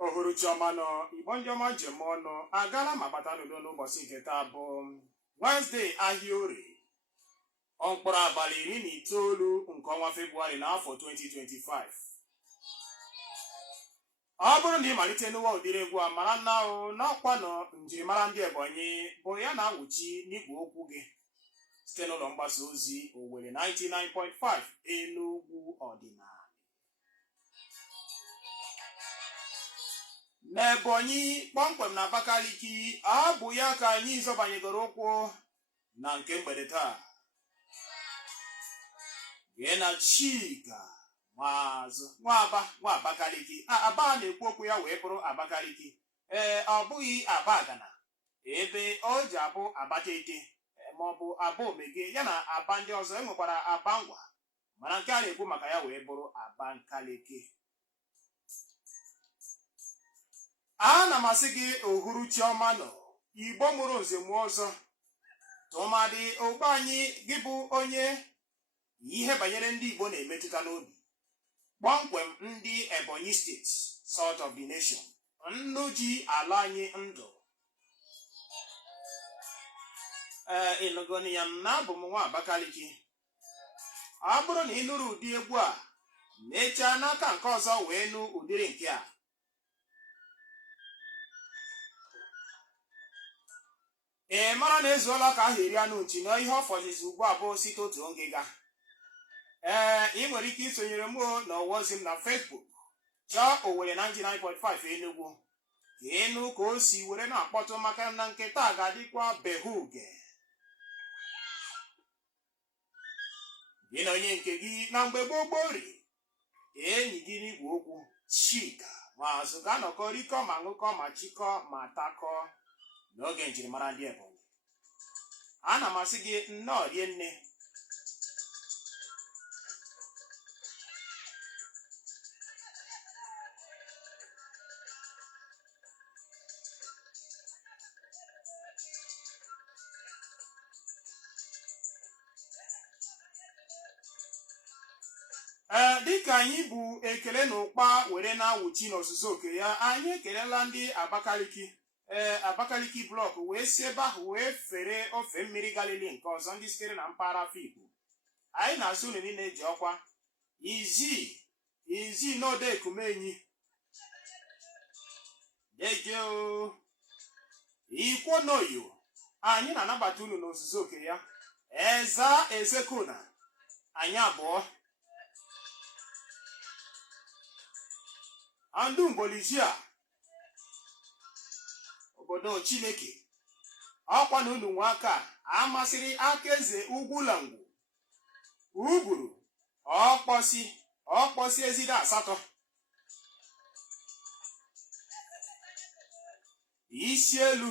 Ohuru Chiomano, Ibonjoma Jemono, Agala Mabatano Dono Bosiketa Bom, Wednesday Ahiori, Onkpora Baliri ni Tolu, Nkonwa February na for 2025. Aburu ni malite n'ụwa udire egwu amara na o na kwano Njirimara ndị Ebonyi bụ ya na awuchi n'igwe okwu gị site n'ụlọ mgbasa ozi Owerri 99.5 Enugu ọdịnala. N'Ebonyi kpọmkwem na Abakaliki abụ ya ka anyị zọbanyegoro ụkwụ na nke mgbede taa. Gị na Chika Maazụ nwa Abakaliki Aba na-ekwu okwu ya wee bụrụ Abakaliki ọ bụghị Abagana ebe o ji abụ Abatete maọbụ Aba Omege ya na Aba ndị ọzọ enwekwara Aba Ngwa mana nke a na-ekwu maka ya wee bụrụ Abakaliki. Ana m asị gị Ohuru Chiomano, Igbo mụrụ nze mụọ ọzọ tụmadị ogbe anyị gị bụ onye ihe banyere ndị Igbo na-emetụta n'obi kpọmkwem ndị Ebonyi steeti South of the nation nnu ji ala anyị ndụ ịnụgoni ya na abụ m nwa Abakaliki. Ọ bụrụ na ị nụrụ ụdị egwu a mechaa n'aka nke ọzọ wee nụ ụdịrị nke a mara na ezuola ka ahụ eri anụ nchi na ihe ọ fọzizi ugbu a bụ site otu ngịga. Ị nwere ike isonyere m na ọwa ozi m na Facebook chọọ Owerri 99.5 Enugu ịnụ ka o si were na-akpọtụ maka na nke taa ga-adịkwa behuge. Gị na onye nke gị na mgbe gboo ri enyi gị n'igwe okwu Chika Nwazụ ga-anọkọ rikọ ma ṅụkọ ma chikọ ma takọ n'oge njirimara ndị Ebonyi. Ana m asị gị nnọọ rie nne. Dịka anyị bụ ekele na ụkpa were na-awụchi n'ozuzu oke ya, anyị ekelela ndị Abakaliki Abakaliki blọk wee si ebe ahụ wee fere ofe mmiri Galili nke ọzọ ndị sitere na mpaghara Afikpo. Anyị na-asị unu niile ji ọkwa izi n'ode ekumenyi dejeo ikwo n'oyo. Anyị na-anabata unu n'ozuzu oke ya. Eza Ezekuna anyị abụọ Andu Mbolizia obodo Chineke. Ọkwa na unu nwe aka amasịrị aka eze Ugwulangwu Uguru ọkpọsi ezide asatọ isi elu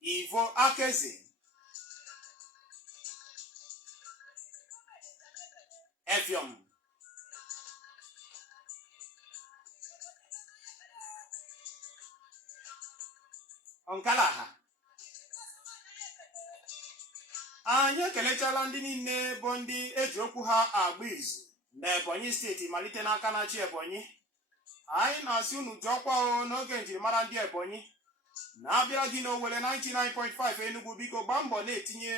Ivo Akeze Efiom Nkalaha. Anyị ekelechala ndị niile bụ ndị eji okwu ha agba izu na Ebonyi steeti malite n'aka na-achị Ebonyi. Anyị na-asị unu jọkwa n'oge njirimara ndị Ebonyi na-abịara gị n'Owere 99.5 Enugu. Biko gbaa mbọ na-etinye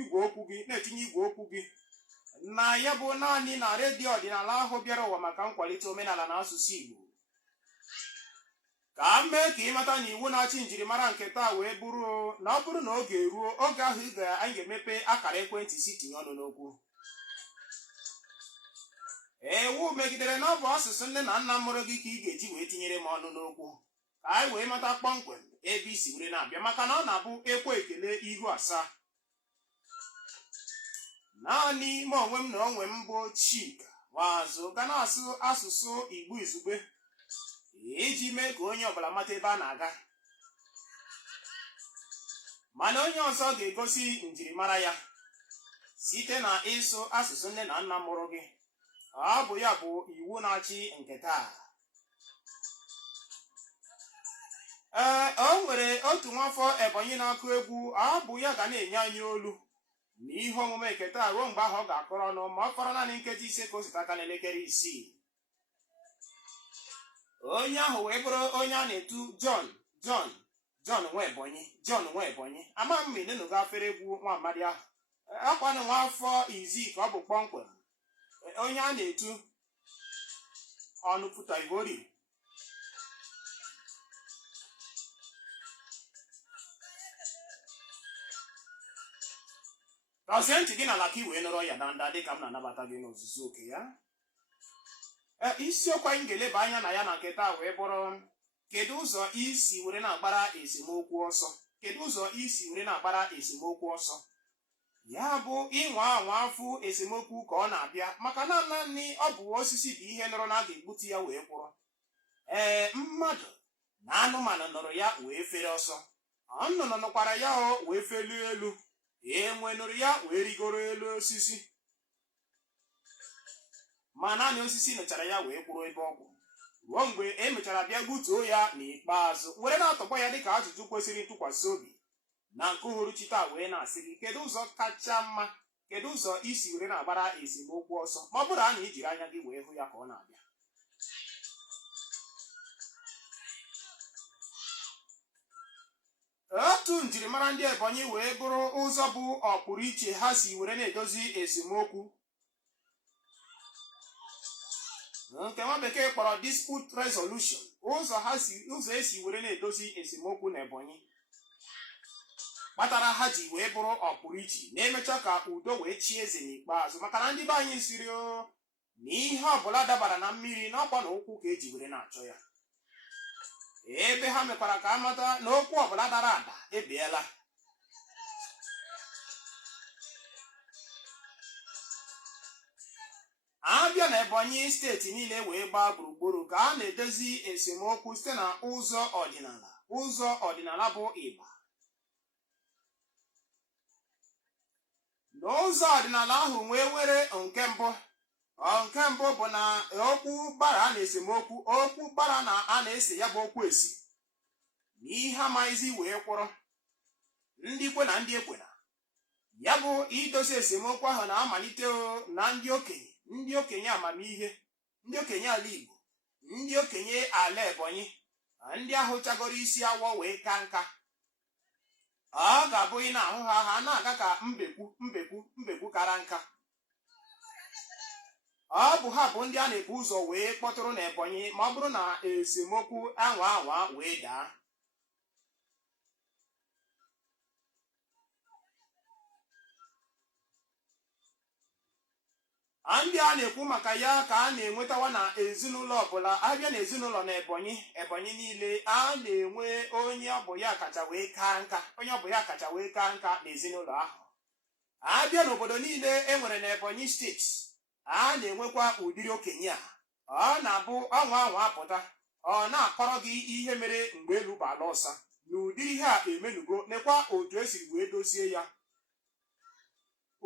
igwe okwu gị na ya bụ naanị na redio ọdịnala ahụ bịara ụwa maka nkwalite omenala na asụsụ Igbo. Ka mee ka ịmata na iwu na-achị njirimara nke taa wee bụrụ na ọ bụrụ na oge ruo oge ahụ anyị ga-emepe akara ekwentị si tinye ọnụ n'okwu. Ewu megidere na ọ bụ asụsụ nne na nna mụrụ gị ka ị ga-eji wee tinyere m ọnụ n'okwu ka anyị wee mata kpọmkwem ebe isi were na-abịa, maka na ọ na-abụ ekwe ekele ihu asaa. Naanị ime onwe m na onwe m bụ Chika Nwazụ ga na-asụ asụsụ Igbo izugbe iji mee ka onye ọbụla mata ebe a na-aga, mana onye ọzọ ga-egosi njirimara ya site na ịsụ asụsụ nne na nna mụrụ gị. Ọ bụ ya bụ iwu na-achị nke taa. O nwere otu nwafọ Ebonyi na-akụ egwu. Ọ bụ ya ga na-enye anyị olu n'ihe omume nke taa ruo mgbe ahụ ọ ga-akọrọ ọnụ ma ọ fọrọ naanị nkeji ise ka o site aka n'elekere 6. Onye ahụ wee bụrụ onye a na-etu John nwa Ebonyi. Ama m ma ịnụnụ gafere egwu nwa amadi ahụ. Akwanụ nwafọ isii ka ọ bụ kpọmkwem onye a na-etu Ọnụpụta Igori. Tọzie ntị gị n'ala ka i wee nụrụ ya danda dịka m na-anabata gị n'ozuzu oke ya. Isiokwu anyị ga-eleba anya na ya na nke taa wee bụrụ kedu ụzọ isi were na-agbara esemokwu ọsọ. Kedu ụzọ isi were na-agbara esemokwu ọsọ? Ya bụ ịnwa anwa afụ esemokwu ka ọ na-abịa, maka na naanị ọ bụ osisi bụ ihe nọrọ na a ga-egbutu ya wee kwụrụ. Mmadụ na anụmanụ nọrọ ya wee fere ọsọ. Nnụnụ nọkwara ya wee felie elu. Enwe nụrụ ya wee rigoro elu osisi. Ma naanị osisi nụchara ya wee kwụrụ ebe ọ kwụ ruo mgbe e mechara bịa gbutuo ya n'ikpeazụ were na-atọgbọ ya dịka ajụjụ kwesịrị ntụkwasị obi. Na nke uhuruchi taa wee na-asị gị kedu ụzọ kacha mma, kedu ụzọ isi were na-agbara esemokwu ọsọ ma ọ bụrụ na ijiri anya gị wee hụ ya ka ọ na-abịa. Otu njirimara ndị Ebonyi wee bụrụ ụzọ bụ ọkpụrụ iche ha si were na-edozi esemokwu, nke nwa bekee kpọrọ dispute resolution. Ụzọ esi were na-edozi esemokwu na Ebonyi kpatara ha ji wee bụrụ ọkpụrụ iche na-emecha ka udo wee chie eze n'ikpeazụ, maka na ndị be anyị siri na ihe ọbụla dabara na mmiri n'ọkwa na ụkwụ ka eji were na-achọ ya. Ebe ha mekwara ka amata na okwu ọbụla dara ada ebiela. Abịa na Ebonyi steeti niile wee gbaa gburugburu ka a na-edozi esemokwu site na ụzọ ọdịnala. Ụzọ ọdịnala bụ ịgba. N'ụzọ ọdịnala ahụ wee nwere nke mbụ. Nke mbụ bụ na okwu gbara na esemokwu, okwu gbara na a na-ese ya bụ okwu esi. N'ihe amaghịzi wee kwụrụ ndị kwe na ndị ekwena. Ya bụ idozi esemokwu ahụ na-amalite na ndị okenye amamihe, ndị okenye ala Igbo, ndị okenye ala Ebonyi, ndị ahụ chagoro isi awọ wee ka nka. Ọ ga-abụ ị na-ahụ ha na-aga ka mbekwu kara nka. Ọ bụ ha bụ ndị a na-ebu ụzọ wee kpọtụrụ na Ebonyi ma ọ bụrụ na esemokwu anwa wee daa. Ndị a na-ekwu maka ya ka a na-enwetawa na ezinụlọ ọbụla. Abịa na ezinụlọ na Ebonyi niile, a na-enwe onye ọ bụ ya kacha wee kaa nka, onye ọ bụ ya kacha wee kaa nka n'ezinụlọ ahụ. Abịa n'obodo niile e nwere na Ebonyi steeti, a na-enwekwa ụdịrị okenye a. Ọ na-abụ ọnwa apụta, ọ na-akọrọ gị ihe mere mgbe elu bala ọsa na ụdịrị ihe a emenugo, nekwa otu esiri wee dozie ya.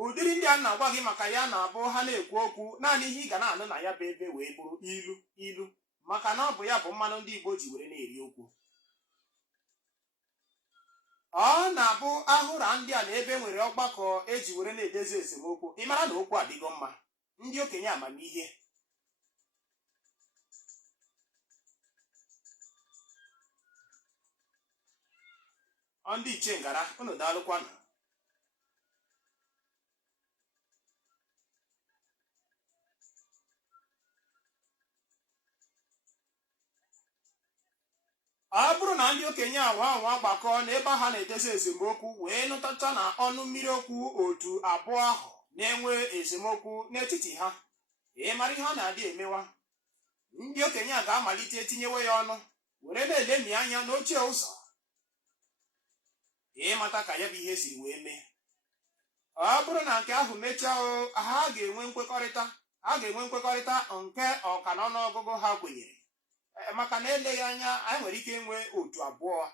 Ụdịrị ndị a na-agwa gị maka ya na-abụ ha na-ekwu okwu, naanị ihe ị ga na-anụ na ya bụ ebe wee bụrụ ilu maka na ọ bụ ya bụ mmanụ ndị Igbo ji were na-eri okwu. Ọ na-abụ ahụra ndị a na ebe nwere ọgbakọ eji were na-edozi esemokwu, ị mara na okwu adịgo mma. Ndị okenye amamihe, ndị ichie ngara, unu daalụkwanụ. Ọ bụrụ na ndị okenye anwa gbakọọ n'ebe ha na-edozi esemokwu wee nụtacha na ọnụ mmiri okwu otu abụọ ahụ na-enwe esemokwu n'etiti ha, ịmara ihe ọ na-adị emewa. Ndị okenye a ga-amalite tinyewe ya ọnụ were na-elemi anya n'oche ụzọ ịmata ka ya bụ ihe siri wee mee. Ọ bụrụ na nke ahụ mechaa, ha ga-enwe nkwekọrịta nke ọka na ọnụọgụgụ ha kwenyere. Maka na eleghị anya anyị nwere ike inwe otu abụọ.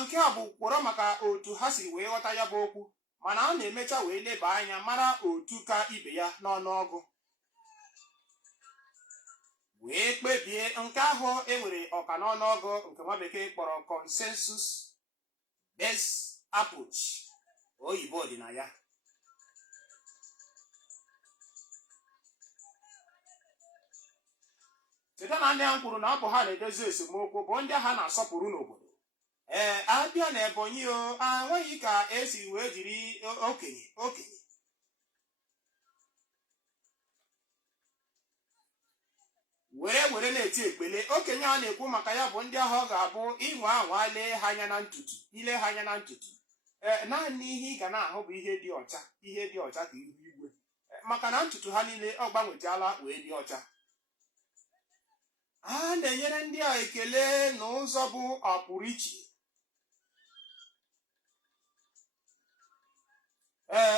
Nke a bụ kwọrọ maka otu ha siri wee ghọta ya bụ okwu, mana a na-emecha wee leba anya mara otu ka ibe ya n'ọnụọgụ wee kpebie nke ahụ enwere ọka n'ọnụọgụ, nke nwa bekee kpọrọ consensus based approach, oyibo dị na ya. Cheta na ndị ahụ kwuru na ọ bụ ha na-edozi esemokwu bụ ndị ha na-asọpụrụ n'obodo. Abịa na Ebonyi enweghị ka esi wee jiri okenye were na-eti ekpele. Okenye a na-ekwu maka ya bụ ndị ahụ ọ ga-abụ inwe anwa ile ha anya na ntutu. Naanị ihe ị ga na-ahụ bụ ihe dị ọcha ka ihu igwe, maka na ntutu ha niile ọ gbanwechala wee dị ọcha. A na-enyere ndị a ekele n'ụzọ bụ ọpụrụ iche.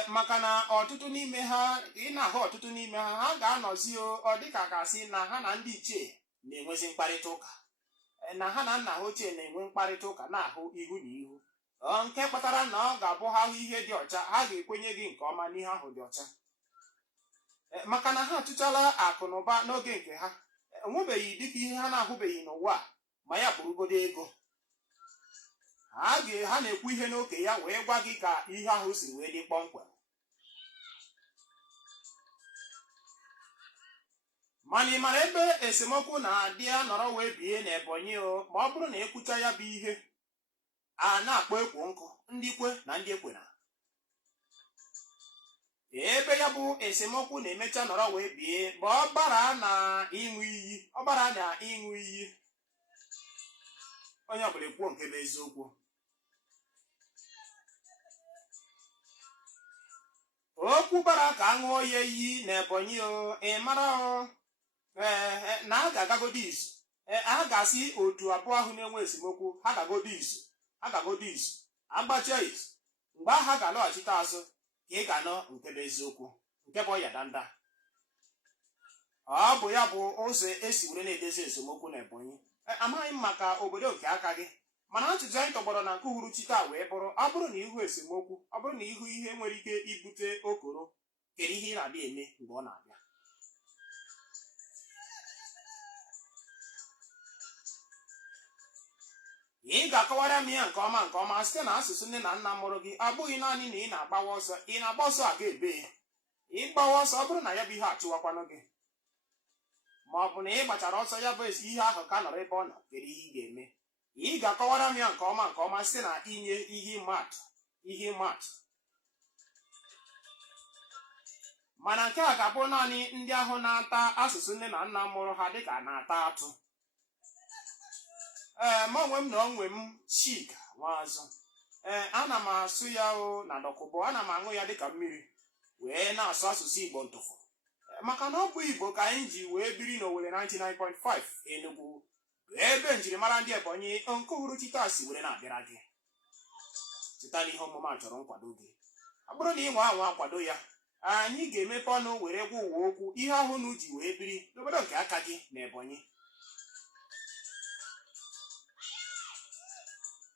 Maka na ọtụtụ n'ime ha, ị na-ahụ ọtụtụ n'ime ha, ha ga-anọzi ọ dịka gasị na ha na ndị ichie na-enwezi mkparịta ụka, na ha na nna ha ochie na-enwe mkparịta ụka na-ahụ ihu na ihu. Nke kpatara na ọ ga-abụ ha hụ ihe dị ọcha, ha ga-ekwenye gị nke ọma n'ihe ahụ dị ọcha. Maka na ha atụchala akụ na ụba n'oge nke ha, enwebeghị dịka ihe ha na-ahụbeghị n'ụwa ma ya bụrụgodo ego. Ha na-ekwu ihe n'oke ya wee gwa gị ka ihe ahụ siri wee dị kpọmkwem. Mana ị mara ebe esemokwu na-adị anọrọ wee bie n'Ebonyi ma ọ bụrụ na ekwucha ya bụ ihe, a na-akpọ ekwo nkụ ndị kwe na ndị ekwena. Ebe ya bụ esemokwu na-emecha nọrọ wee bie ma ọ gbara na ịṅụ iyi. Onye ọbụla ekwuo nke bụ eziokwu. okwu bara ka aṅụọ ya iyi na Ebonyi o ị mara o na a ga-agagodi izu a ga-asị otu abụọ ahụ na-enwe esemokwu ha ga-agodi izu agbachie izu mgbe ha ga-alọghachite azụ ka ị ga-anọ nke bụ eziokwu nke bụ ya danda. Ọ bụ ya bụ ụzọ esi were na-edozi esemokwu na Ebonyi. Amaghị m maka obodo nke aka gị, mana ntụtụ anyị tọgbọrọ na nke uhuruchi taa wee bụrụ ọ bụrụ na ihu esemokwu, ọ bụrụ na ihu ihe nwere ike ibute okoro, kedu ihe ị na-abịa eme mgbe ọ na-abịa? Ị ga-akọwara m ya nke ọma site na asụsụ nne na nna mụrụ gị. Ọ bụghị naanị na ị na-agbawa ọsọ, ị na-agba ọsọ aga ebe ịgbawa ọsọ ọ bụrụ na ya bụ ihe achụwakwanụ gị, ma ọ bụ na ị gbachara ọsọ ya bụ ihe ahụ ka nọrọ ebe ọ nọ, kedu ihe ị ga-eme? Ị ga-akọwara m ya nke ọma site na inye ihe ịmatụ. Mana nke a ga-abụ naanị ndị ahụ na-ata asụsụ nne na nna mụrụ ha dịka na-ata atụ. Ma onwe m na onwe m Chika Nwazụ, ana m asụ ya na dọkụbọ, ana m aṅụ ya dịka mmiri wee na-asụ asụsụ Igbo ntụfụ, maka na ọ bụ Igbo ka anyị ji wee biri n'Owere 99.5 Enugu, ebe njirimara ndị Ebonyi nke uhuruchi taa si were na-abịara gị. Cheta na ihe ọmụma chọrọ nkwado gị. Ọ bụrụ na ị nwa anwa akwado ya, anyị ga-emepe ọnụ were gwa ụwa okwu ihe ahụ na uji wee biri n'obodo nke aka gị na Ebonyi.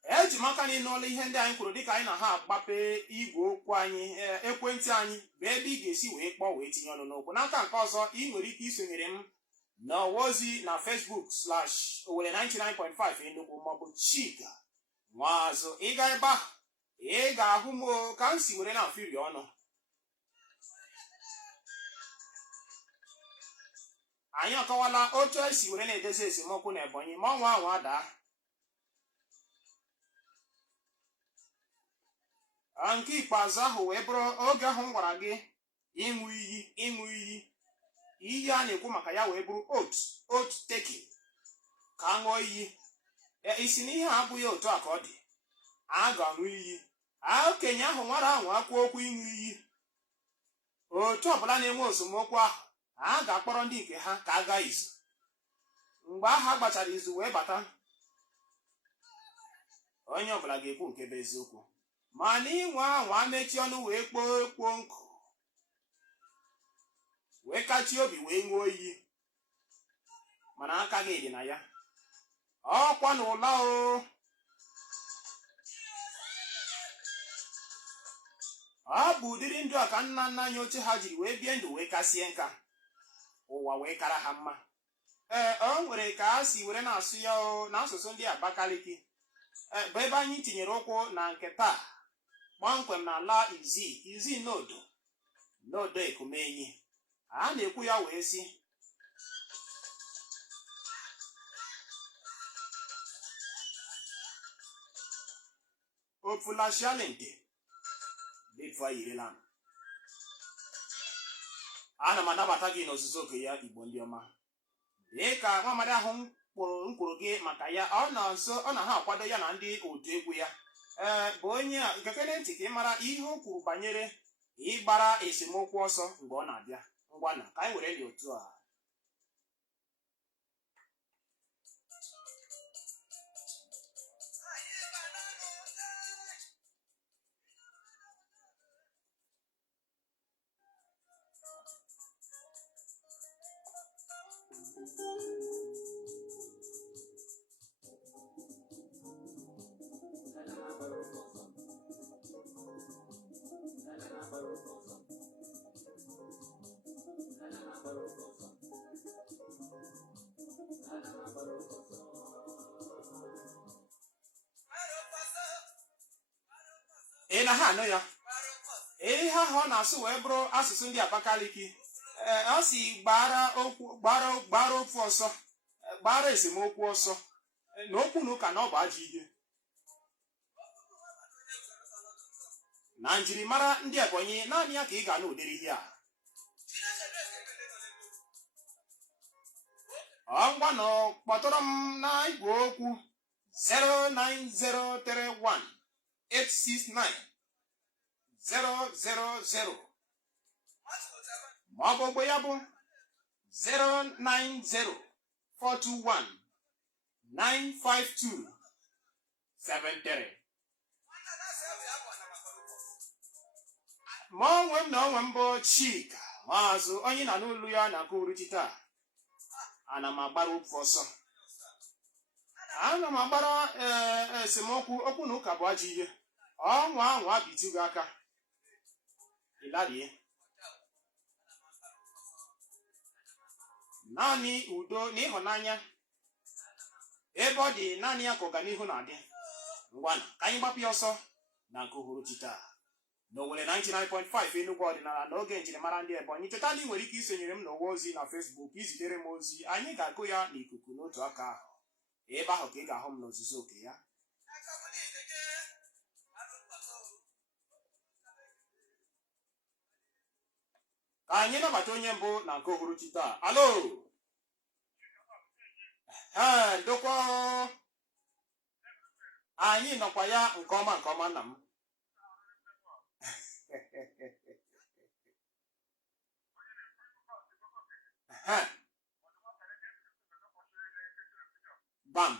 Eji m aka niile ọlụ ihe ndị anyị kwuru dịka anyị na ha agbape igwe okwu anyị ekwentị anyị bụ ebe ị ga-esi wee kpọọ wee tinye ọnụ n'okwu. N'aka nke ọzọ, ị nwere ike isonyere m n'ọwa ozi na Facebook/Owere 99.5 Enugu maọbụ Chika Nwazụ. Ị ga ebe ahụ ị ga-ahụ m ka m si were na-afịrị ọnụ. Anyị akọwala otu esi were na-edozi esemokwu na Ebonyi ma ọnwa anwa daa. Nke ikpeazụ ahụ wee bụrụ oge ahụ m gwara gị ịṅụ iyi a na-ekwu maka ya wee bụrụ oat taking, ka a ṅụọ iyi. Isi na ihe a abụghị otu a ka ọ dị, a ga-aṅụ iyi. Okenye ahụ nwara ahụ akwuo okwu ịṅụ iyi. Otu ọbụla na-enwe esemokwu ahụ, a ga-akpọrọ ndị nke ha ka a gaa izu. Mgbe ahụ gbachara izu wee bata, onye ọbụla ga-ekwu nke bụ eziokwu. Mana ịnwe ahụ amechi ọnụ wee kpoo nkụ wee kachie obi wee ṅụọ iyi, mana aka gị dị na ya. Ọkwa na ụla ọ bụ ụdịrị ndụ a ka nna nna anyị ochie ha jiri wee bie ndụ wee kasie nka, ụwa wee kara ha mma. O nwere ka a si were na-asụ ya n'asụsụ ndị Abakaliki, bụ ebe anyị tinyere ụkwụ na nke taa kpọmkwem n'ala izi n'odo Ekumenyi. A na-ekwu ya wee sị ofulashialente befu ayirela. Ana m anabata gị n'ozuzu oke ya, Igbo ndị ọma. Dị ka nwa amadi ahụ m kwuru gị maka ya, ọ na ha akwado ya na ndị otu egwu ya. Bụ onye a gekere ntị ka ị mara ihe o kwuru banyere ịgbara esemokwu ọsọ mgbe ọ na-abịa. Ngwana ka anyị were dị otu a. Ị na ha anụ ya? Ihe ahụ ọ na-asụ wee bụrụ asụsụ ndị Abakaliki. Ọ si gbara ofu ọsọ, gbara esemokwu ọsọ, na okwu na ụka na ọ bụ ajọ ihe. Na njirimara ndị Ebonyi, naanị ya ka ị ga-anụ ụdịrị ihe a. Ngwa nọ kpọtụrụ m na igwe okwu 09031 869 000 ma ọ bụ ogbo ya bụ 090-421-95273. ma onwe m na onwe m bụ Chika Maazụ, onye na n'ụlọ ya na uhuruchi taa. Ana m agbara okwu ọsọ. Ana m agbara esemokwu okwu na ụka bụ ajọ ihe. Ọnwa bitu gị aka ịlarie. Naanị udo na ịhụnanya, ebe ọ dị naanị ya ka ọganihu na-adị. Ngwana ka anyị gbapụ ya ọsọ na nke uhuruchi taa. N'Owere 99.5 Enugu ọdịnala n'oge njirimara ndị Ebonyi. Cheta na ị nwere ike isonyere m n'ọwa ozi na Facebook, izitere m ozi. Anyị ga-agụ ya n'ikuku n'otu aka ahụ. Ebe ahụ ka ị ga-ahụ m n'ozuzu oke ya. Ka anyị nabata onye mbụ na nke uhuruchi taa. Alo. Ndokwa. Anyị nọkwa ya nke ọma nna m. Bam.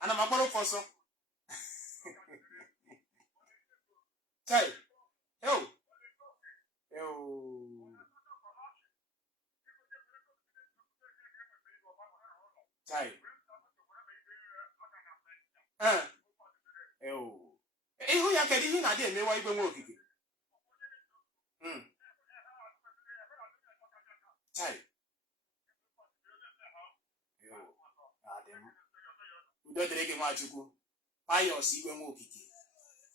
Ana m agbara ofe ọsọ. Chai. Chai. Ihu ya kedu ihe na-adị emewa igwe nwa okike? Chai. Udo dịrị gị Nwachukwu. Payọs igwe nwa okike.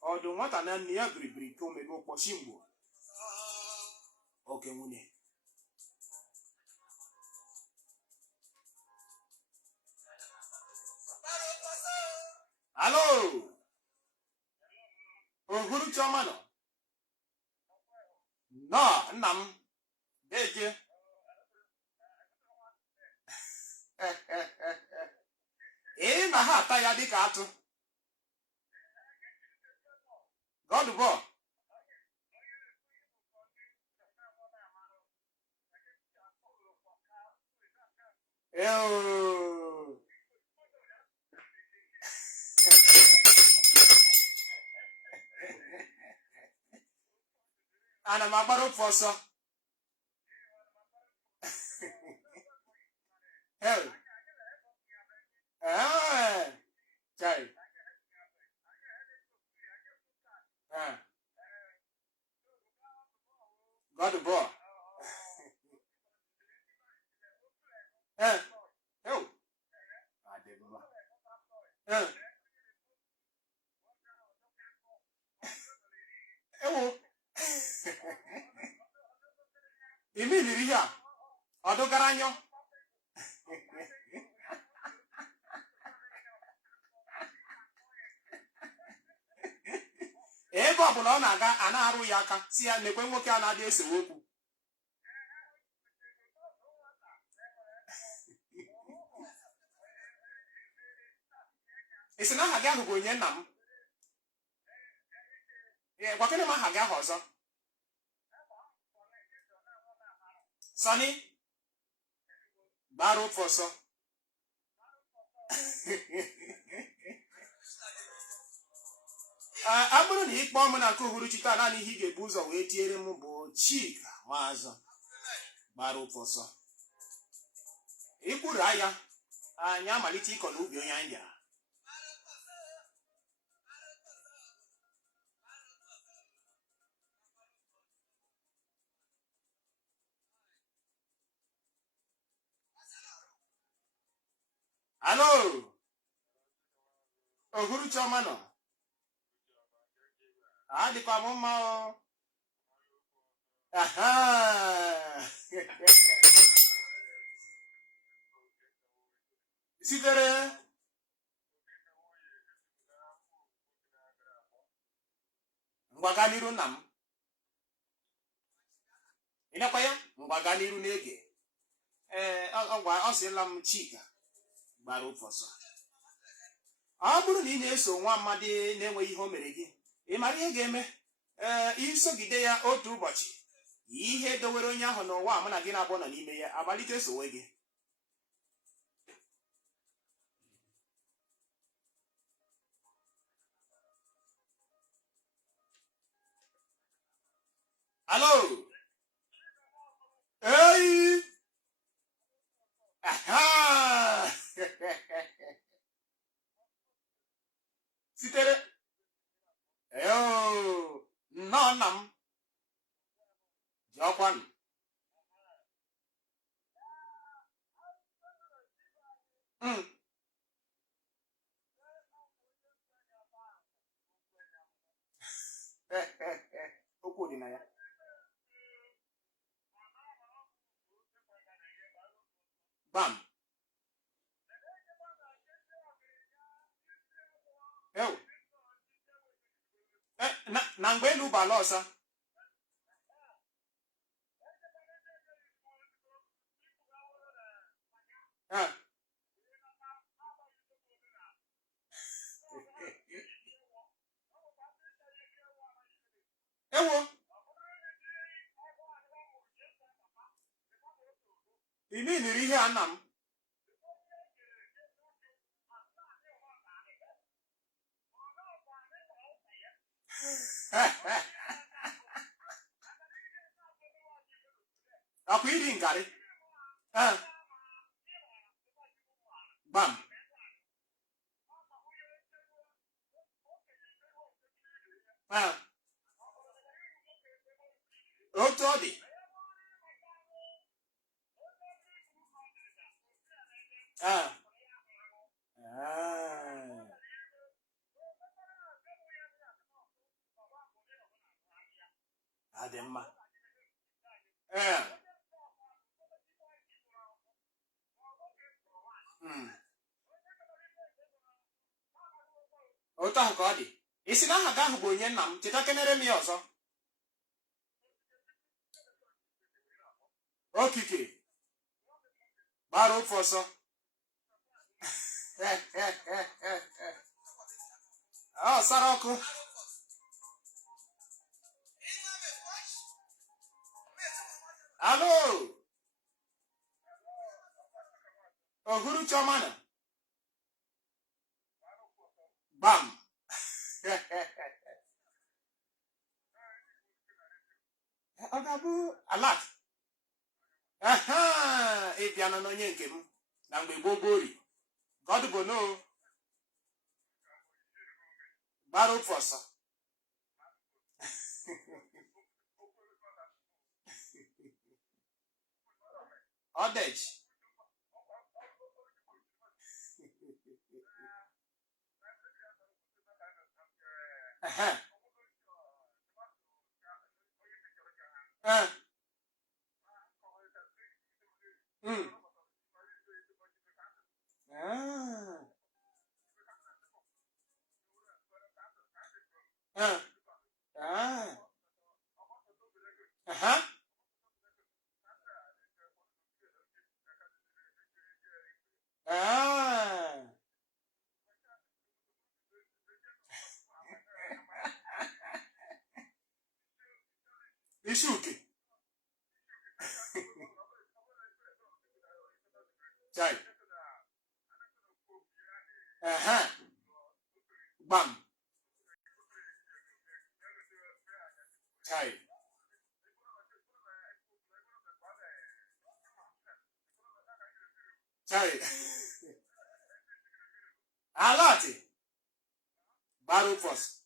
Ọdụ nwata na nne ya biribiri ka omego ụkpọchi mgbo. Oke nwunye. Alo. Uhuruchi ọma nọ. Nọ nna m. Deje. Na ha ata ya dịka atụ. Godụbọ. Ana m agbara ofe ọsọ. Chai. Godụbọ. Imi liri ihe a ọdụgara anyọ. Ebe ọbụla ọ na-aga a na-arụ ya aka si ya nekwe nwoke a na-adị esewe okwu. Ị sị na aha gị ahụ bụ onye nna m? Gwakene m aha gị ahụ ọzọ. Sọni. Gbara ofe ọsọ. A bụrụ na ị kpọọ m na nke uhuruchi taa, naanị ihe ị ga-ebu ụzọ wee tiere m bụ Chika Maazụ. Gbara ofe ọsọ. Ikwuru ya, anyị amalite ịkọ n'ubi onye anyị bịara. Alo. Uhuruchi ọma nọ. Adịkwa m mma o. Sitere. Ngwaga n'iru nna m. Ị nakwa ya? Ngwaga n'iru na-ege. Ọ sịla m Chika gbara ofe ọsọ. ọ bụrụ na ị na-eso nwa mmadụ na-enweghị ihe o mere gị, ị mara ihe ga-eme? Isogide ya otu ụbọchị, ihe dowere onye ahụ n'ụwa mụ na gị na-abụọ nọ n'ime ya amalite sowe gị. Alo, ei, aha sitere nnọọ nna m ji ọkwanụ. Okwu dị na ya. Bam. Na mgbe elu ụgbọala ọsa. Ewo. Imi niri ihe a nna m. Akwa iri ngarị. Bam. Otu ọ dị. Adị mma. Otu ahụ ka ọ dị. Isi na aha gị ahụ bụ onye nna m, cheta kenere m ya ọzọ. Okike gbara ofe ọsọ. Ọ sara ọkụ. Alo, ohuru chiọma na. Bam. Ọ ga-abụ alat. Ị bịa nọ n'onye nke m na mgbe gboo gboo ri godbono gbara ofe ọsọ. Ọdechi. Isi uke. Chai. Bam. Chai. Chai. Alati. Baru first.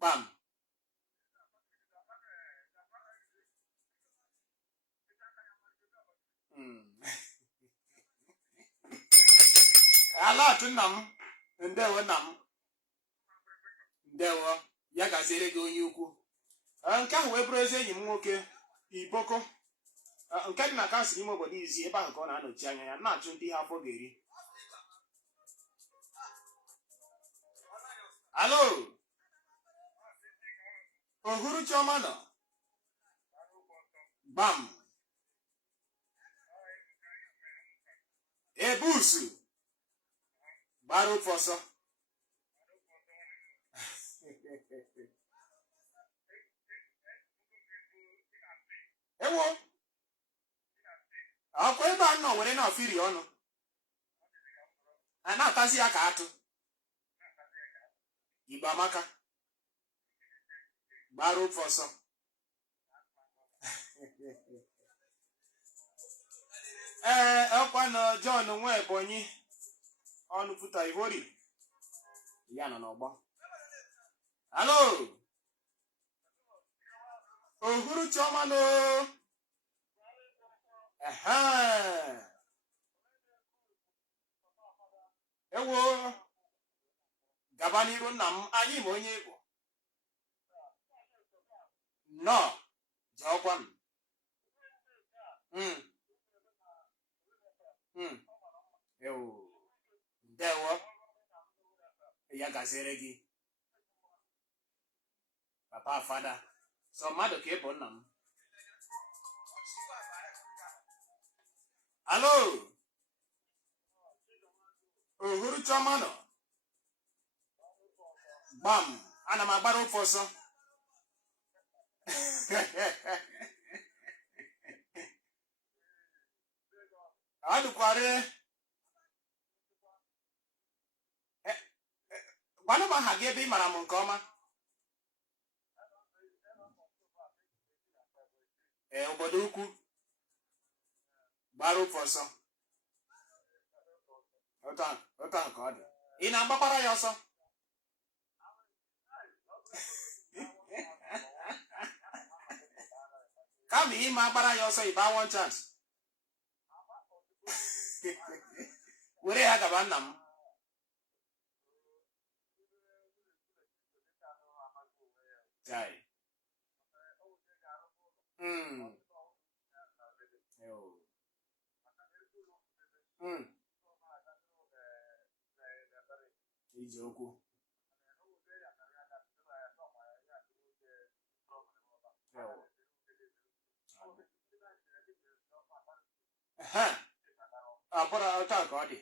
Bam. Alati nna m. Ndewo nna m. Ndewo. Ya gaziere gị onye ukwu. Nke ahụ wee bụrụ ezi enyi m nwoke Iboko. Nke dị na kansụl ime obodo Izi, ebe ahụ ka ọ na-anọchi anya ya na-achụ ndị ihe afọ ga-eri. Alo, ohuru chiọma nọ. Bam. busu gbara ofe ọsọ. Ewo ọkwa ebe a nọ were na-ọfiri ọnụ a na-atazi ya ka atụ. Igbo amaka gbara ofe ọsọ. Ọkwa na John nwa Ebonyi ọnụ pụta Ivori ya nọ n'ọgbọ. Halo ohuruchi ọma no. Ewo gaba n'iru nna m, anyị ma onye Igbo nọ jọọkwa m. Ewo ndewo ya gaziere gị papa fada sọ mmadụ ka ị bụ nna m. Alo ohuruchi ọma nọ. Gbam ana m agbara ofe ọsọ. Ọ dịkwara gwanụ m aha gị ebe ị mara m nke ọma. Obodo ukwu gbara ofe ọsọ. Ụta nke ọ dị ị na-agbakwara ya ọsọ. Kama ime agbara ya ọsọ ịba one chance were ya gaba nna m. Iji okwu abụrụ ọta ka ọ dị.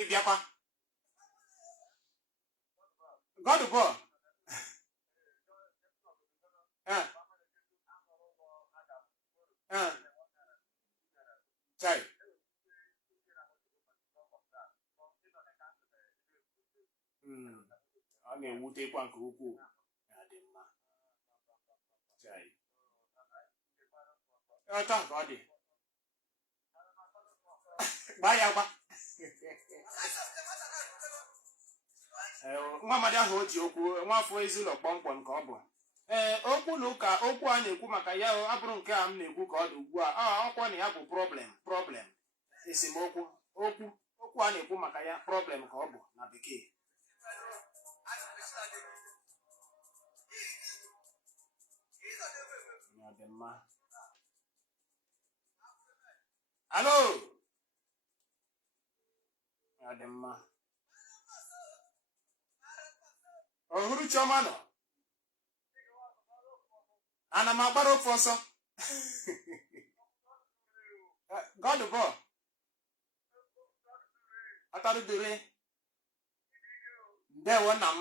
Ịbịakwa godụbọ chai ọ na-ewutekwa nke ukwuu. Ya dị mma chai ọta ka ọ dị gbaa ya gba. Nwa amadi ahụ o ji okwu nwafọ ezinụlọ kpọmkwem ka ọ bụ. Okwu na ụka okwu a na-ekwu maka ya abụrụ nke a m na-ekwu ka ọ dị ugbu a. Ọkwa na ya bụ problem esemokwu. Okwu a na-ekwu maka ya problem ka ọ bụ na bekee. Ya dị mma. Alo ya dị mma. Ohuruchi ọma nọ. Ana m agbara ofe ọsọ. Godụbọ atarudure ndewo nna m.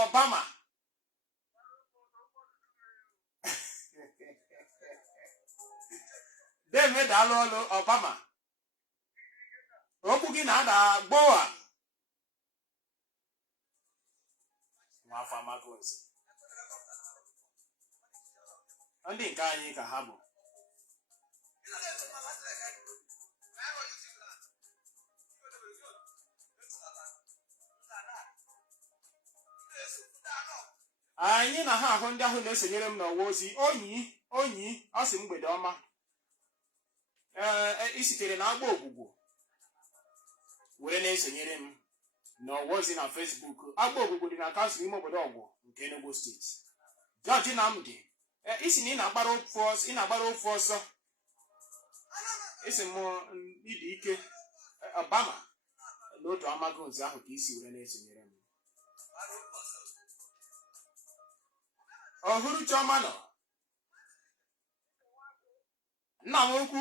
Obama deme daalụ ọlụ Obama. Okwu gị na-ada gboa nwafọ amagonzi. Ndị nke anyị ka ha bụ. Anyị na ha ahụ ndị ahụ na-esonyere m n'ọwa ozi. Onyi ọ sị mgbede ọma. I sitere na agba ogbugbo were na-esonyere m n'ọwa ozi na Facebook. Agba ogbugbo dị na kansụl ime obodo Ọgwụ nke Enugu steeti. George Nnamdi isi na ị na-agbara ofe ọsọ. Isi m ịdị ike Alabama n'otu amagonzi ahụ ka isi were na-esonyere m. Ọhụrụ Chioma nọ. Nna m ukwu.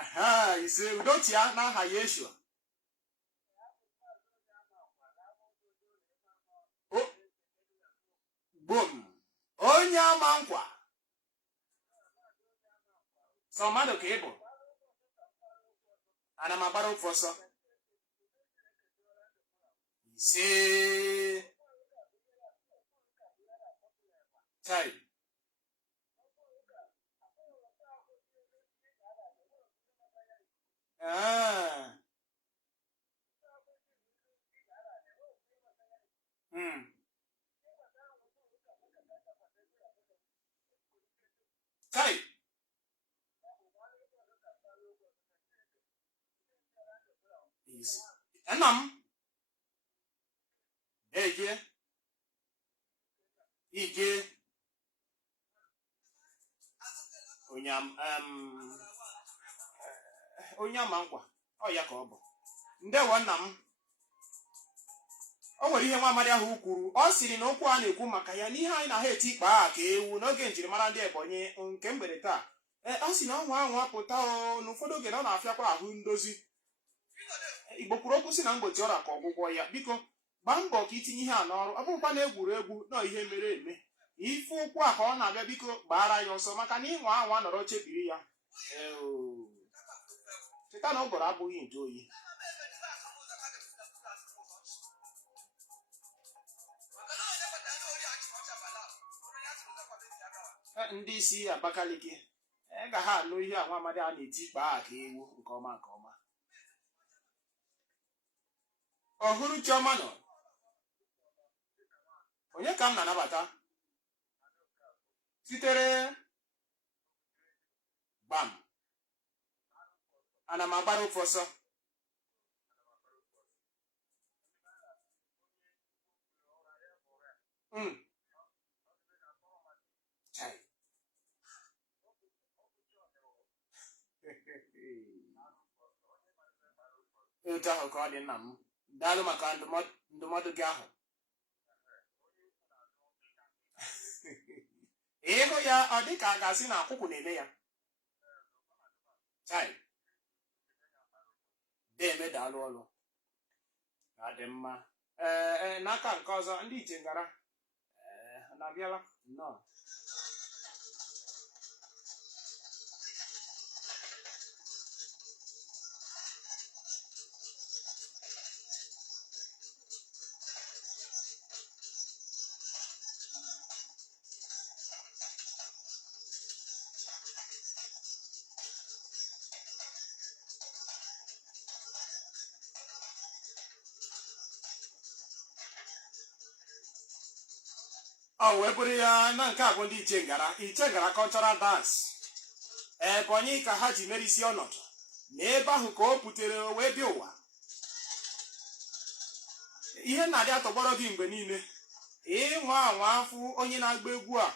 Aha, ise udochia n'aha Yeshua. Bom, onye ama nkwa. Sọ mmadụ ka ị bụ. Ana m agbara ofe ọsọ. Ise. Chai. Ah. Chai. Nna m. Ege. Ige. Onye ama nkwa. Ọ ya ka ọ bụ. Ndewo nna m. O nwere ihe nwa amadi ahụ kwuru. Ọ sịrị na okwu a na-ekwu maka ya n'ihe anyị na ha eti ikpe a ka ewu n'oge njirimara ndị Ebonyi nke mgbede taa. Ọ sị na ọnwa ahụ apụta na ụfọdụ oge na ọ na-afịakwa ahụ ndozi. Igbo kwuru okwu si na mgbochi ọrịa ka ọgwụgwọ ya. Biko gbaa mbọ ka itinye ihe a n'ọrụ. Ọ bụrụkwa na egwuregwu nọ ihe mere eme. Ife okwu a ka ọ na-abịa, biko gbaara ya ọsọ maka na ịnwa anwa nọrọ chebiri ya. Cheta na ụgọrọ abụghị nje oyi. Ndị isi Abakaliki ga ha anụ ihe nwa amadi a na-eti ikpe a ka ewu nke ọma nke ọma. Ọhụrụ Chioma nọ. Onye ka m na-anabata? Sitere gbam. Ana m agbara ofe ọsọ. Otu ahụ ka ọ dị nna m. Daalụ maka ndụmọdụ gị ahụ. Ịhụ ya ọ dị ka a ga-asị na akwụkwụ na-eme ya. Chai. Deme daalụ ọrụ. Adị mma. N'aka nke ọzọ ndị iche ngara na-abịala nnọọ. Ọ wee bụrụ ya na nke a bụ ndị iche ngara cultural dance. Ebonyi ka ha ji merisi ọnọdụ n'ebe ahụ ka o butere wee bịa ụwa. Ihe na-adị atọgbọrọ gị mgbe niile ịnwa anwa afụ onye na-agba egwu a.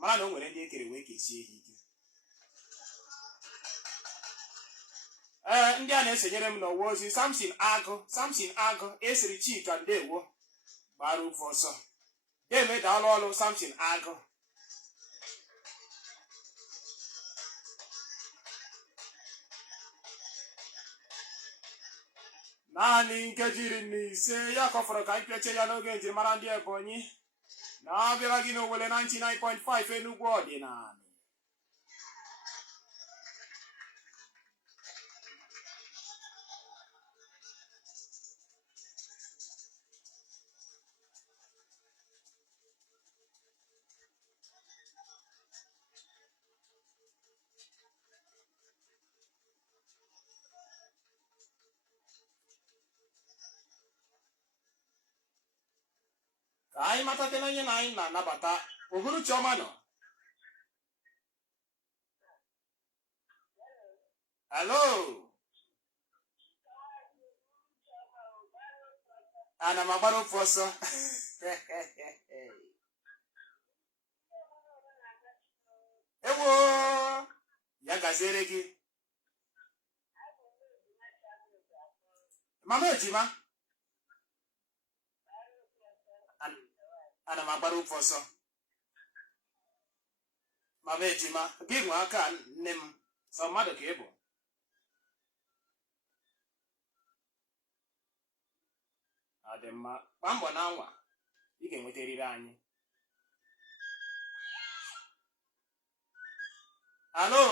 Mara na o nwere ndị ekere wee kesie ha ike. Ndị a na-esonyere m n'ọwa ozi Samson Agụ esiri Chika ndewo gbara ofe ọsọ. Deme daalụ ọrụ Samson Agụ. Naanị nkeji 15 ya kọfọrọ ka anyị pịache ya n'oge njirimara ndị Ebonyi na-abịara gị n'Owere 99.5 Enugwu ọdịnala. Ka anyị matate na onye na anyị na-anabata. Ọhụrụ Chioma nọ. Hello. Ana m agbara ofe ọsọ. gaziere gị. Mama ejima. Ana m agbara ofe ọsọ. Mama ejima, gị nwe aka nne m, sọ mmadụ ka ị bụ. Ọ dị mma, gbaa mbọ na nwa, ị ga-enwetarịrị anyị. Alo.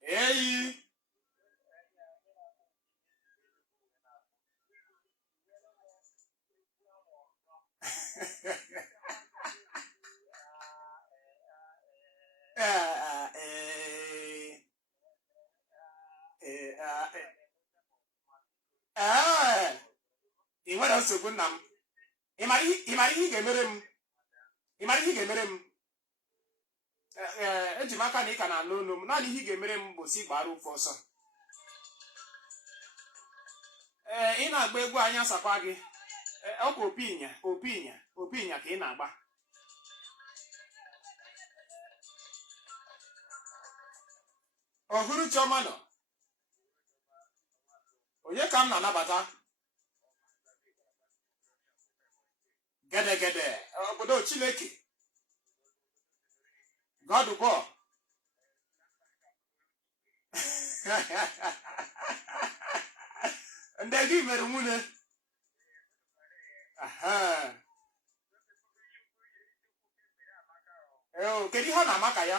Eyi. Ị nwere nsogbu nna m. Ị mara ihe ị ga-emere m. Eji m aka na ị ka na-alụ olu m. Naanị ihe ị ga-emere m bụ si gbara ofe ọsọ. Ị na-agba egwu anya sakwa gị. Ọ bụ opinya ka ị na-agba. Ọhụrụ Chioma nọ. Onye ka m na-anabata? Gedegede obodo Chineke. Godụbọ. Ndị gị mere nwunye. Kedu ihe ọ na-ama ka ya?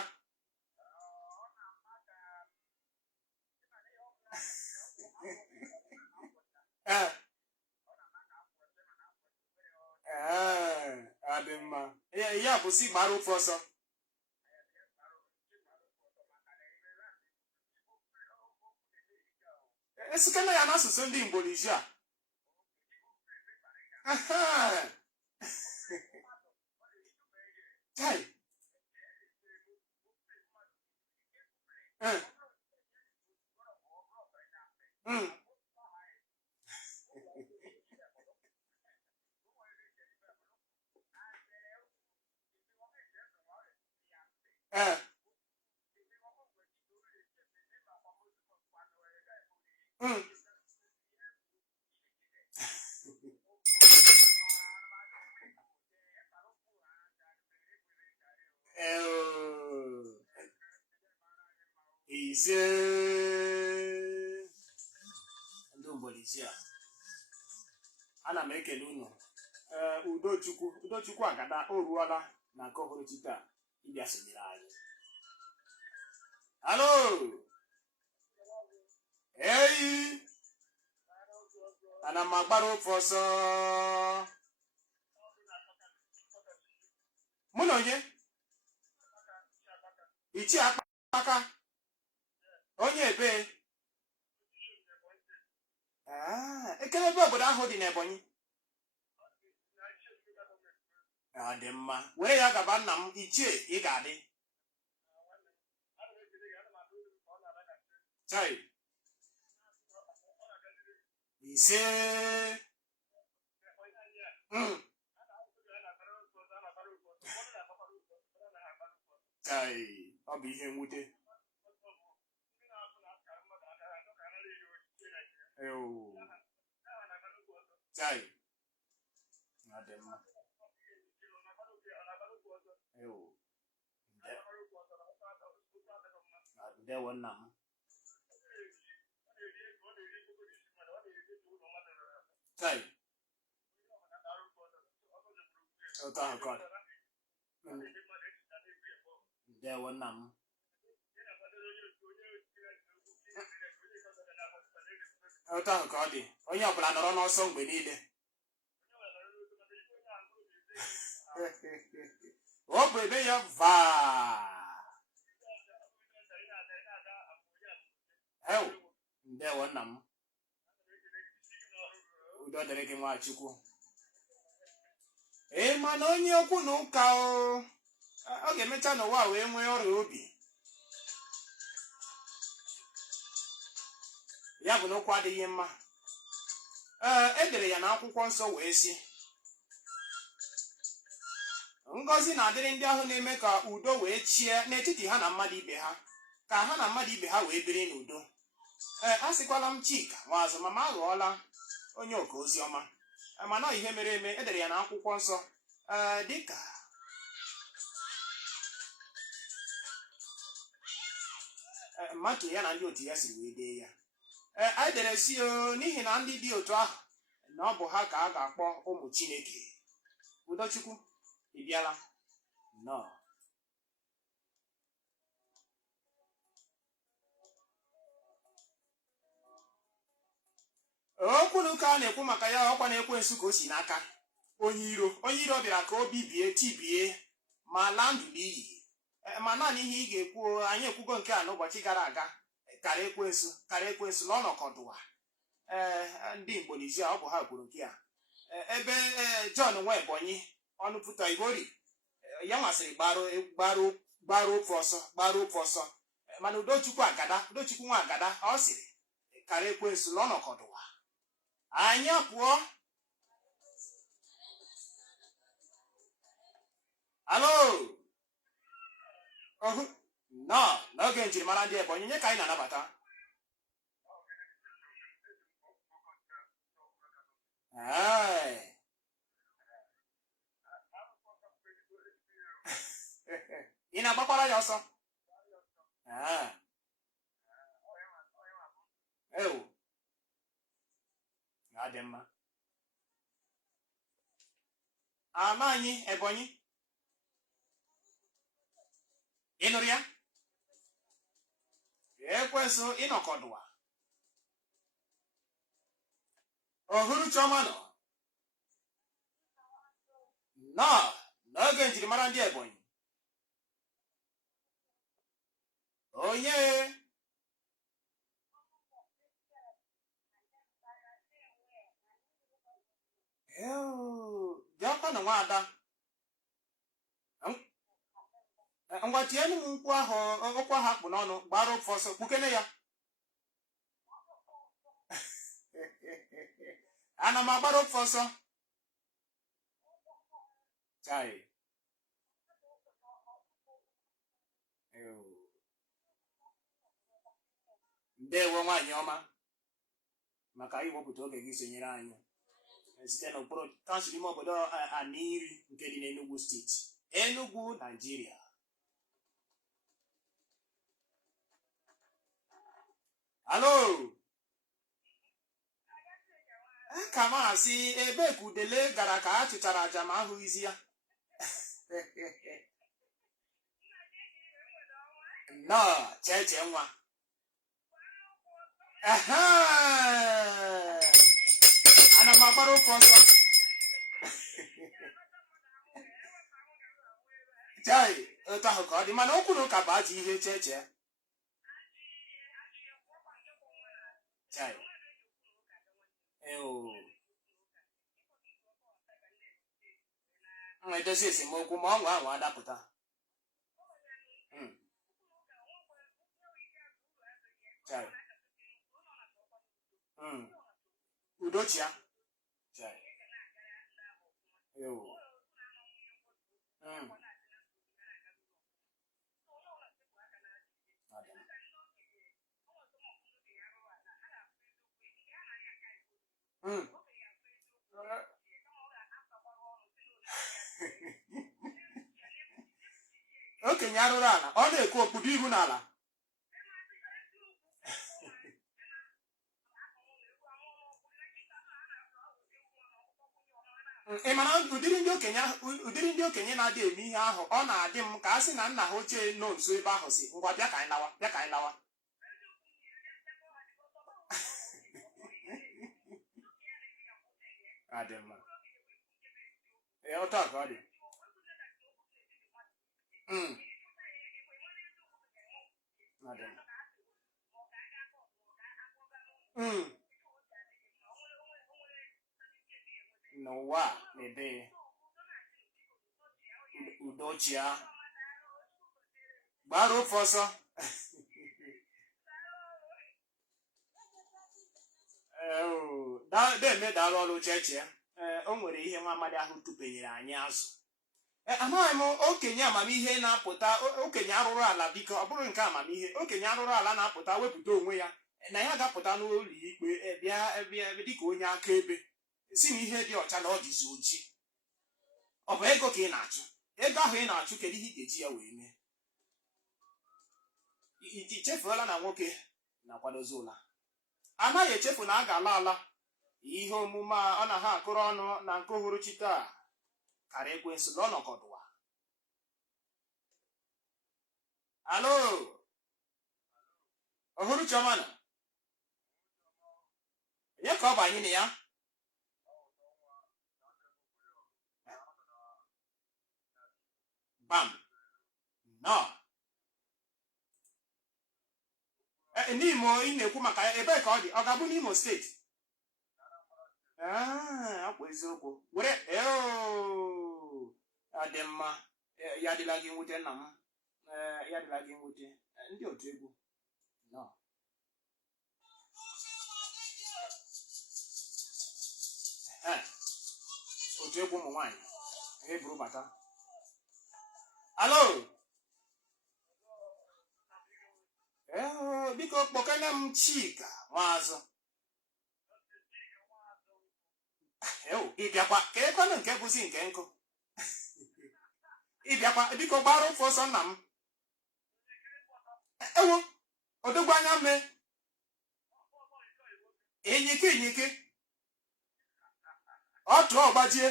Adị mma. Ya bụ si gbara ofe ọsọ. Esikela ya n'asụsụ ndị Igbolizia. Ise ndị Igbolizia, ana m ekele unu. Udochukwu Agada o ruola na nke ọhụrụ taa ịbịa sonyere anyị. Alo. Eyi. Ana m agbara ofe ọsọ. Mụ na onye? Ichie Akpaka. Onye ebe? Ekele ebe obodo ahụ dị n'Ebonyi. Ọ dị mma. Were ya gaba nna m, ichie ị ga-adị. Chai. Ise. Chai, ọ bụ ihe mwute. Chai. Ọ dị mma. Ndewo nna m. Chai. Otu ahụ ka ọ dị. Ndewo nna m. Otu ahụ ka ọ dị. Onye ọbụla nọrọ n'ọsọ mgbe niile. Ọ bụ ebe ya vaa. Ndewo nna m. Udo dịrị gị Nwachukwu. Mana onye okwu na ụka ọ ga-emecha n'ụwa wee nwee ọrịa obi. Ya bụ na okwu adịghị mma. Edere ya n'akwụkwọ nsọ wee sị, ngọzi na-adịrị ndị ahụ na-eme ka udo wee chie n'etiti ha na mmadụ ibe ha, ka ha na mmadụ ibe ha wee biri n'udo. A sịkwala m Chika Nwazụ, ma m aghọọla onye ọka ozi ọma, mana ihe mere eme edere ya na akwụkwọ nsọ dịka mmadụ ya na ndị otu ya siri wee dee ya. Anyị dere si n'ihi na ndị dị otu ahụ na ọ bụ ha ka a ga-akpọ ụmụ Chineke. Udochukwu, ị bịala? Nnọọ. Okwu n'ụka a na-ekwu maka ya ọkwa na-ekwensu ka o si n'aka onye iro bịara ka o bibie tibie ma laa ndụ n'iyi. Ma naanị ihe ị ga-ekwu, anyị ekwugo nke a n'ụbọchị gara aga, kara ekwensu na ọnọkọdụwa. Ndị Igbo n'izi ọ bụ ha kwuru nke a. Ebe John nwa Ebonyi ọnụpụta Igori ya masịrị gbara ofe ọsọ, mana Udochukwu nwa agada ọ sịrị kara ekwensu na ọnọkọdụwa. Anyị pụọ. Alo, nnọọ n'oge njirimara ndị Ebonyi, nye ka anyị na-anabata. Ị na-agbakwara ya ọsọ? Ewu, adị mma. Ama anyị Ebonyi, ị nụrụ ya? Ekwensu ịnọkọdụwa. Ohuruchi ọma nọ nnọọ n'oge njirimara ndị Ebonyi. Onye bịakwa na nwaada, ngwa tienụ m okwu ahụ akpụ n'ọnụ, gbara ofe ọsọ, kpukene ya. Ana m agbara ofe ọsọ. Ndewo nwaanyị ọma maka iwepụta oge gị sonyere anyị site n'okpuru kansụl ime obodo Aniri nke dị n'Enugu steeti, Enugu, Nigeria. Alo, ka m asị ebe ka udele gara ka a chụchara aja ma ahụghịzi ya. Nnọọ cheche nwa. Ana m agbara ofe ọsọ. Chai, otu ahụ ka ọ dị, mana okwu na ụka bụ ajọ ihe cheche. Chai. Edozi esemokwu ma ọnwa ahụ adapụta. Chai. Udochia. Chai. Okenye arụrụ ala, ọ na-ekwu okpudo ihu n'ala. Ị mara ụdịrị ndị okenye na-adị eme ihe ahụ, ọ na-adị m ka a sị na nna ha ochie nọ nso ebe ahụ si, ngwa bịa ka anyị lawa. Adị mma. Otu a ka ọ dị. N'ụwa na-ede Udochia gbara ofe ọsọ. Deme daalụ ọrụ cheche. O nwere ihe nwa amadi ahụ tụpenyere anyị azụ amaghị m okenye amamihe na-apụta okenye arụrụ ala biko ọ bụrụ nke amamihe okenye arụrụ ala na-apụta wepụta onwe ya na ya ga-apụta n'ụlọ ikpe bịa dịka onye akaebe si na ihe dị ọcha na ọ dịzi oji. Ọ bụ ego ka ị na-achụ? Ego ahụ ị na-achụ kedu ihe ị ga-eji ya wee mee? Iji chefuola na nwoke na-akwadozi ụla. Anaghị echefu na a ga-ala ala ihe omume a ọ na ha akụrụ ọnụ na nke uhuruchi taa kara ekwensu n'ọnọkọdụwa. Alo, uhuruchi ọma nọ? Onye ka ọ bụ anyị na ya? Bam nọ n'Imo ị na-ekwu maka ya, ebee ka ọ dị? Ọ ga-abụ n'Imo steeti? Akwa eziokwu were ọ dị mma. Ya adịla gị nwute nna m, ya adịla gị nwute ndị otu egwu nọ. Otu egwu ụmụ nwaanyị ihe buru bata. Alo, biko kpọkene m Chika Nwazụ. Ịbịakwa ka ekwenụ nke bụzi nke nkụ. Ịbịakwa biko gbara ụfụ ọsọ nna m. Ewo odogwu anya mme enyike ọ tụọ ọgbajie.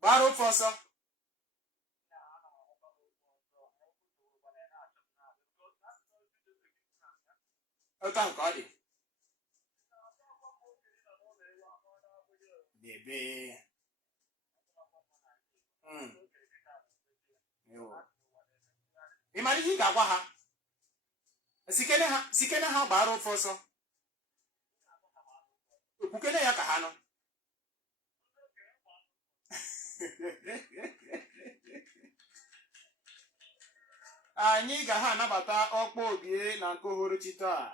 Gbara ụfụ ọsọ. Otu ahụ ka ọ dị. Debe. Ị mara ihe ị ga-agwa ha? Sikene ha gbara ụfụ ọsọ. Okwukene ya ka ha nọ. Anyị ga ha anabata ọkpọ obie na nke uhuruchi taa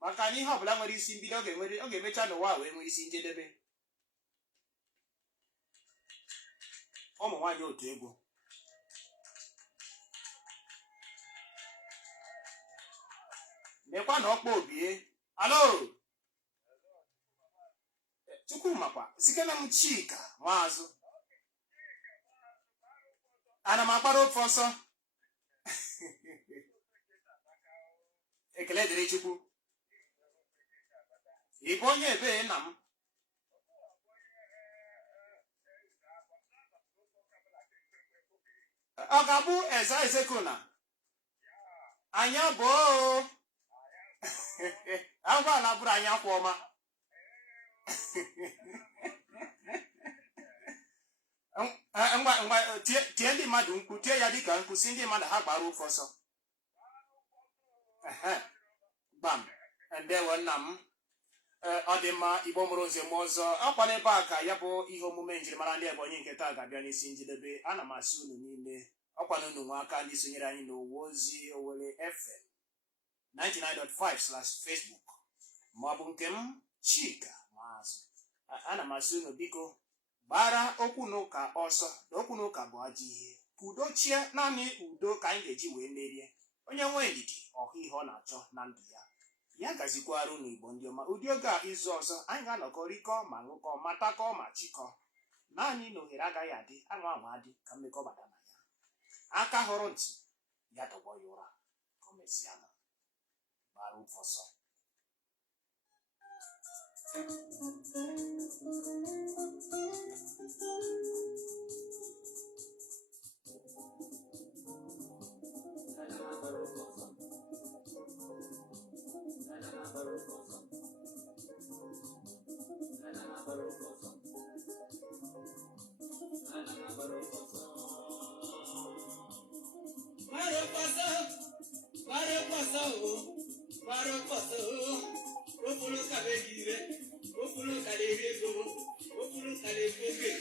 maka na ihe ọbụla nwere isi mbido ọ ga-emecha n'ụwa wee nwee isi njedebe. Ụmụ nwaanyị otu egwu. Mekwa na ọkpọ obie. Alo, Chukwumakwa sikena m Chika Nwazụ. Ana m agbara ofe ọsọ. Ekele dịrị Chukwu. Ị bụ onye ebe nna m? Ọ ga-abụ Eza Ezekuna? Anya bụ agwala bụrụ anya kwa ọma. Ngwa tie ndị mmadụ mkpu, tie ya dịka mkpu si ndị mmadụ ha gbara ofe ọsọ. Gbam, ndewo nna m. Ọ dị mma, Igbo mụrụ nze m ọzọ. Ọkwa n'ebe a ka ya bụ ihe omume njirimara ndị Ebonyi nke taa ga-abịa n'isi njedebe. Ana m asị unu niile ọkwa na unu nwe aka ndị sonyere anyị n'ụwa ozi Owere FM 99.5/Facebook maọbụ nke m Chika Nwazụ. Ana m asị unu biko gbara okwu n'ụka ọsọ na okwu n'ụka bụ ajọ ihe. Udochie naanị udo ka anyị ga-eji wee merie. Onye nwe ndidi ọhụ ihe ọ na-achọ na ndụ ya. Ya gazikwara unu Igbo ndị ọma. Ụdị oge a izu ọzọ anyị ga-anọkọ rikọ ma ṅụkọ ma takọ ma chịkọ. Naanị na ohere agaghị adị, anwa adị ka mmekọ bata na ya. Aka hụrụ ntị ya tọgbọ ya ụra ka o mesịa nọ gbara ụfụ ọsọ. Ofulu kale gire, ofulu kale rego, ofulu kale foge.